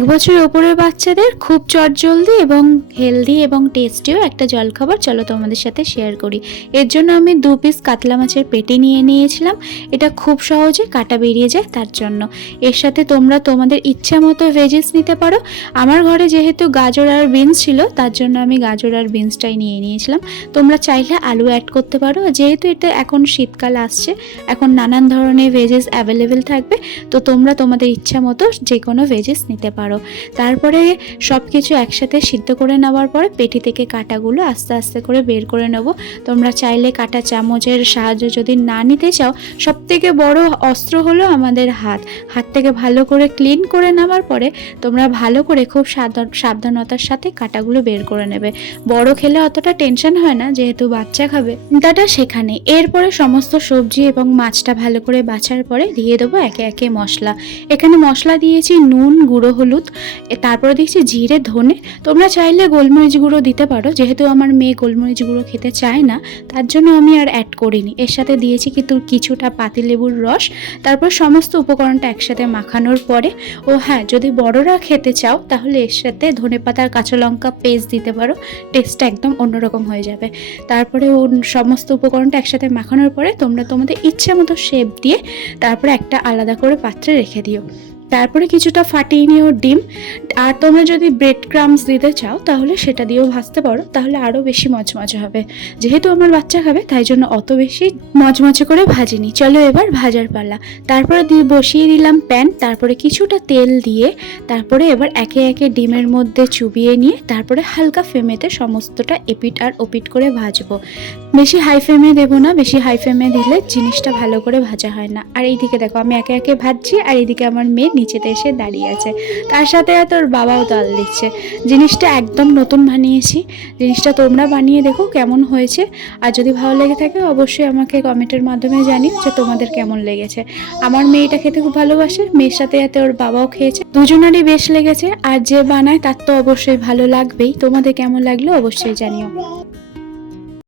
1 বছরের ওপরের বাচ্চাদের খুব চটজলদি এবং হেলদি এবং টেস্টিও একটা জলখাবার চলো তোমাদের সাথে শেয়ার করি। এর জন্য আমি 2 পিস কাতলা মাছের পেটি নিয়ে নিয়েছিলাম। এটা খুব সহজে কাটা বেরিয়ে যায় তার জন্য। এর সাথে তোমরা তোমাদের ইচ্ছা মতো ভেজিস নিতে পারো। আমার ঘরে যেহেতু গাজর আর বিনস ছিল তার জন্য আমি গাজর আর বিনসটাই নিয়ে নিয়েছিলাম। তোমরা চাইলে আলু অ্যাড করতে পারো। যেহেতু এটা এখন শীতকাল আসছে, এখন নানান ধরনের ভেজিস অ্যাভেলেবেল থাকবে, তো তোমরা তোমাদের ইচ্ছা মতো যে কোনো ভেজিস নিতে পারো। তারপরে সব কিছু একসাথে সিদ্ধ করে নেওয়ার পরে পেটি থেকে কাঁটাগুলো আস্তে আস্তে করে বের করে নেব। তোমরা চাইলে কাঁটা চামচের সাহায্য যদি না নিতে চাও, সবথেকে বড় অস্ত্র হলো আমাদের হাত। হাত থেকে ভালো করে ক্লিন করে নেওয়ার পরে তোমরা ভালো করে খুব সাবধানতার সাথে কাঁটাগুলো বের করে নেবে। বড় খেলে অতটা টেনশন হয় না, যেহেতু বাচ্চা খাবে। দাটা সেখানে এরপরে সমস্ত সবজি এবং মাছটা ভালো করে বাছার পরে দিয়ে দেবো একে একে মশলা। এখানে মশলা দিয়েছি নুন, গুঁড়ো হলুদ, তারপরে দিয়েছি জিরে, ধনে। তোমরা চাইলে গোলমরিচ গুঁড়ো দিতে পারো, যেহেতু আমার মেয়ে গোলমরিচ গুঁড়ো খেতে চায় না তার জন্য আমি আর অ্যাড করিনি। এর সাথে দিয়েছি কিন্তু কিছুটা পাতিলেবুর রস। তারপর সমস্ত উপকরণটা একসাথে মাখানোর পরে, ও হ্যাঁ, যদি বড়রা খেতে চাও তাহলে এর সাথে ধনেপাতার কাঁচা লঙ্কা পেস্ট দিতে পারো, টেস্টটা একদম অন্যরকম হয়ে যাবে। তারপরে সমস্ত উপকরণটা একসাথে মাখানোর পরে তোমরা তোমাদের ইচ্ছা মতো শেপ দিয়ে তারপরে একটা আলাদা করে পাত্রে রেখে দিও। তারপরে কিছুটা ফাটিয়ে নিও ডিম। আর তোমরা যদি ব্রেড ক্রামস দিতে চাও তাহলে সেটা দিয়েও ভাজতে পারো, তাহলে আরও বেশি মচমচে হবে। যেহেতু আমার বাচ্চা খাবে তাই জন্য অত বেশি মচমচে করে ভাজিনি। চলো এবার ভাজার পালা। তারপরে বসিয়ে দিলাম প্যান, তারপরে কিছুটা তেল দিয়ে তারপরে এবার একে একে ডিমের মধ্যে চুবিয়ে নিয়ে তারপরে হালকা ফ্লেমেতে সমস্তটা এপিট আর ওপিট করে ভাজবো। বেশি হাই ফ্লেমে দেবো না, বেশি হাই ফ্লেমে দিলে জিনিসটা ভালো করে ভাজা হয় না। আর এইদিকে দেখো আমি একে একে ভাজছি, আর এইদিকে আমার মেয়ে নিচেতে এসে দাঁড়িয়ে আছে, তার সাথে তোর বাবাও তাল দিচ্ছে। জিনিসটা একদম নতুন বানিয়েছি। জিনিসটা তোমরা বানিয়ে দেখো কেমন হয়েছে, আর যদি ভালো লেগে থাকে অবশ্যই আমাকে কমেন্টের মাধ্যমে জানিও যে তোমাদের কেমন লেগেছে। আমার মেয়েটা খেতে খুব ভালোবাসে, মেয়ের সাথে ওর বাবাও খেয়েছে, দুজনেরই বেশ লেগেছে। আর যে বানায় তার তো অবশ্যই ভালো লাগবেই। তোমাদের কেমন লাগলো অবশ্যই জানিও।